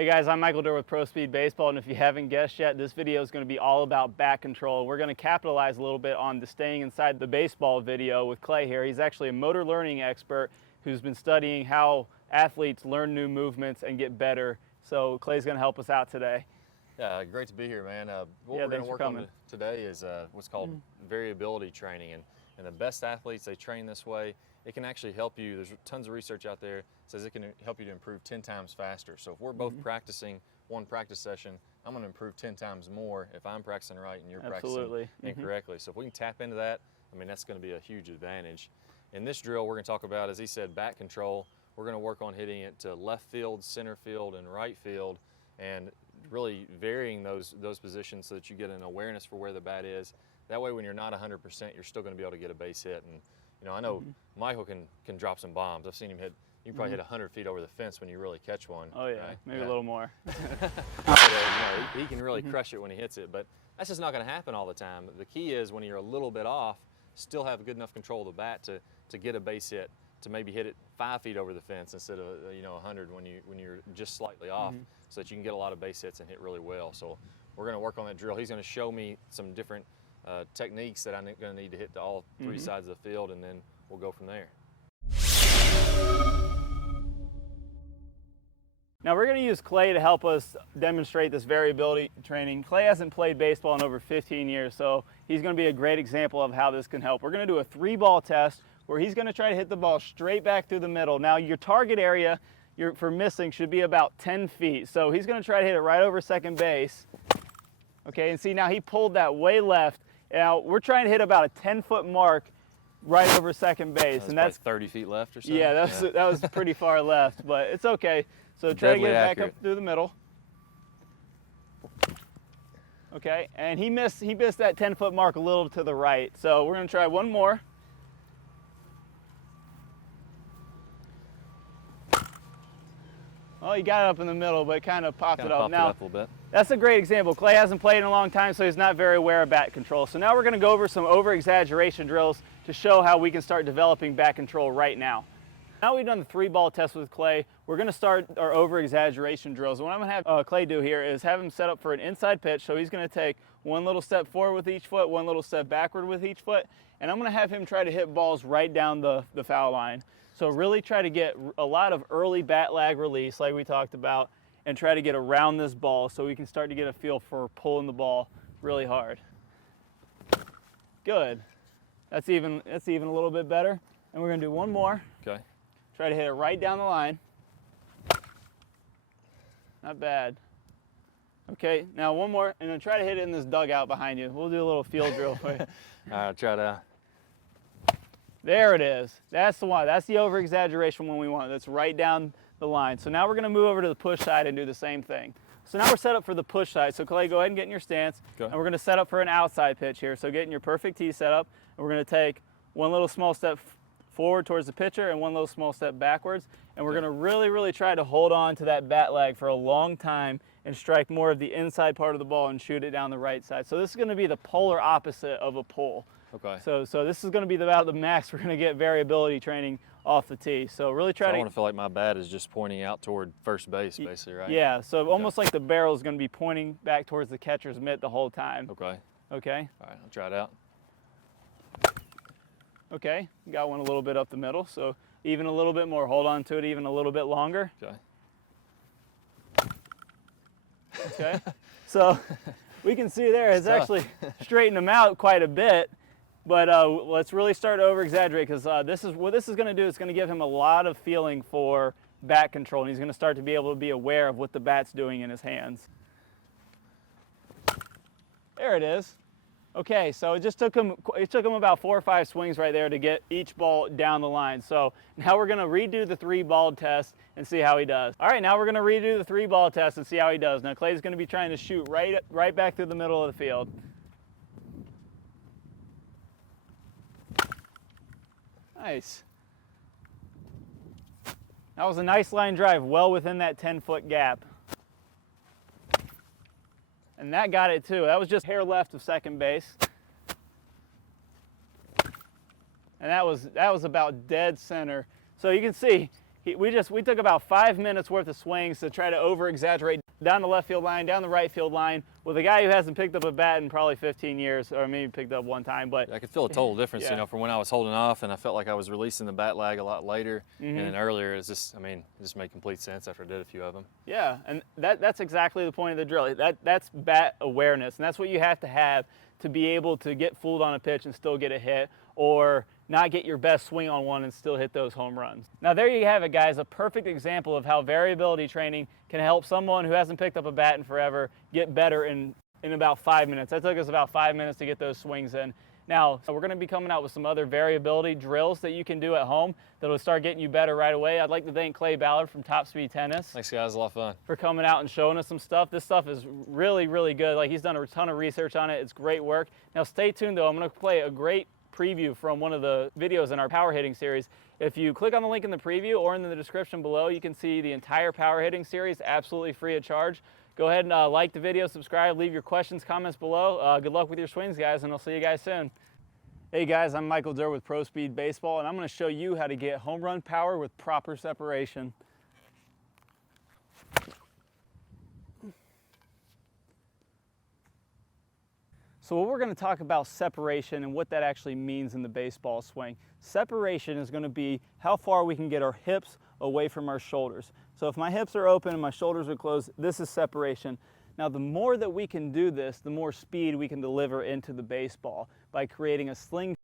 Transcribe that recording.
Hey guys, I'm Michael Durr with Pro Speed Baseball, and if you haven't guessed yet, this video is going to be all about bat control. We're going to capitalize a little bit on the staying inside the baseball video with Clay here. He's actually a motor learning expert who's been studying how athletes learn new movements and get better. So Clay's going to help us out today. Yeah, great to be here, man. What we're going to work on today is what's called variability training, and the best athletes, they train this way. It can actually help you. There's tons of research out there that says it can help you to improve 10 times faster. So if we're both practicing one practice session, I'm going to improve 10 times more if I'm practicing right and you're practicing incorrectly. So if we can tap into that, I mean, that's going to be a huge advantage. In this drill, we're going to talk about, as he said, bat control. We're going to work on hitting it to left field, center field, and right field, and really varying those positions so that you get an awareness for where the bat is. That way, when you're not 100%, you're still going to be able to get a base hit. And you know, I know Michael can drop some bombs. I've seen him hit. You can probably hit 100 feet over the fence when you really catch one. Oh yeah, right? maybe a little more. He can really crush it when he hits it, but that's just not going to happen all the time. The key is when you're a little bit off, still have good enough control of the bat to get a base hit, to maybe hit it 5 feet over the fence instead of 100 when you're just slightly off, so that you can get a lot of base hits and hit really well. So we're going to work on that drill. He's going to show me some different techniques that I'm going to need to hit to all three sides of the field, and then we'll go from there. Now we're going to use Clay to help us demonstrate this variability training. Clay hasn't played baseball in over 15 years, so he's going to be a great example of how this can help. We're going to do a 3-ball test where he's going to try to hit the ball straight back through the middle. Now your target area for missing should be about 10 feet. So he's going to try to hit it right over second base. Okay, and see now he pulled that way left. Now we're trying to hit about a 10-foot mark right over second base, and that's 30 feet left or something. Yeah, that was pretty far left, but it's okay. So try to get it back up through the middle. Okay, and he missed that 10-foot mark a little to the right. So we're going to try one more. Well, he got it up in the middle, but kind of popped it up. Now, a little bit. That's a great example. Clay hasn't played in a long time, so he's not very aware of bat control. So now we're going to go over some over-exaggeration drills to show how we can start developing bat control right now. Now we've done the 3-ball test with Clay, we're going to start our over-exaggeration drills. And what I'm going to have Clay do here is have him set up for an inside pitch. So he's going to take one little step forward with each foot, one little step backward with each foot, and I'm going to have him try to hit balls right down the foul line. So really try to get a lot of early bat lag release like we talked about, and try to get around this ball so we can start to get a feel for pulling the ball really hard. Good. That's even a little bit better. And we're going to do one more. Okay. Try to hit it right down the line. Not bad. Okay, now one more, and then try to hit it in this dugout behind you. We'll do a little field drill for you. All right, try to. There it is. That's the one. That's the over-exaggeration one we want. That's right down the line. So now we're going to move over to the push side and do the same thing. So now we're set up for the push side. So Clay, go ahead and get in your stance. Okay. And we're going to set up for an outside pitch here. So get in your perfect tee setup. And we're going to take one little small step forward towards the pitcher and one little small step backwards. And we're going to really try to hold on to that bat lag for a long time and strike more of the inside part of the ball and shoot it down the right side. So this is going to be the polar opposite of a pull. Okay. So this is going to be about the max we're going to get variability training off the tee. So really try to. I want to feel like my bat is just pointing out toward first base, basically, right? Yeah. So almost like the barrel is going to be pointing back towards the catcher's mitt the whole time. Okay. Okay. All right. I'll try it out. Okay. Got one a little bit up the middle. So even a little bit more. Hold on to it even a little bit longer. Okay. Okay. So we can see there it's actually straightened him out quite a bit. But let's really start to over-exaggerate, because what this is going to do is going to give him a lot of feeling for bat control, and he's going to start to be able to be aware of what the bat's doing in his hands. There it is. Okay, so it took him about 4 or 5 swings right there to get each ball down the line. So now we're going to redo the 3-ball test and see how he does. All right, now we're going to redo the 3-ball test and see how he does. Now Clay's going to be trying to shoot right back through the middle of the field. Nice. That was a nice line drive, well within that 10-foot gap. And that got it too. That was just hair left of second base. And that was about dead center. So you can see We took about 5 minutes worth of swings to try to over-exaggerate down the left field line, down the right field line, with a guy who hasn't picked up a bat in probably 15 years, or maybe picked up one time. But I could feel a total difference, yeah. you know, from when I was holding off, and I felt like I was releasing the bat lag a lot later. And then earlier, it's just, I mean, it just made complete sense after I did a few of them. Yeah, and that's exactly the point of the drill. That's bat awareness, and that's what you have to be able to get fooled on a pitch and still get a hit, or not get your best swing on one and still hit those home runs. Now there you have it, guys, a perfect example of how variability training can help someone who hasn't picked up a bat in forever get better in about 5 minutes. That took us about 5 minutes to get those swings in. Now, we're going to be coming out with some other variability drills that you can do at home that will start getting you better right away. I'd like to thank Clay Ballard from Top Speed Tennis. Thanks, guys. A lot of fun. For coming out and showing us some stuff. This stuff is really, really good. Like, he's done a ton of research on it. It's great work. Now, stay tuned, though. I'm going to play a great preview from one of the videos in our power hitting series. If you click on the link in the preview or in the description below, you can see the entire power hitting series absolutely free of charge. Go ahead and like the video, subscribe, leave your questions, comments below. Good luck with your swings, guys, and I'll see you guys soon. Hey guys, I'm Michael Durr with Pro Speed Baseball, and I'm going to show you how to get home run power with proper separation. So what we're going to talk about separation and what that actually means in the baseball swing. Separation is going to be how far we can get our hips away from our shoulders. So if my hips are open and my shoulders are closed, this is separation. Now the more that we can do this, the more speed we can deliver into the baseball by creating a sling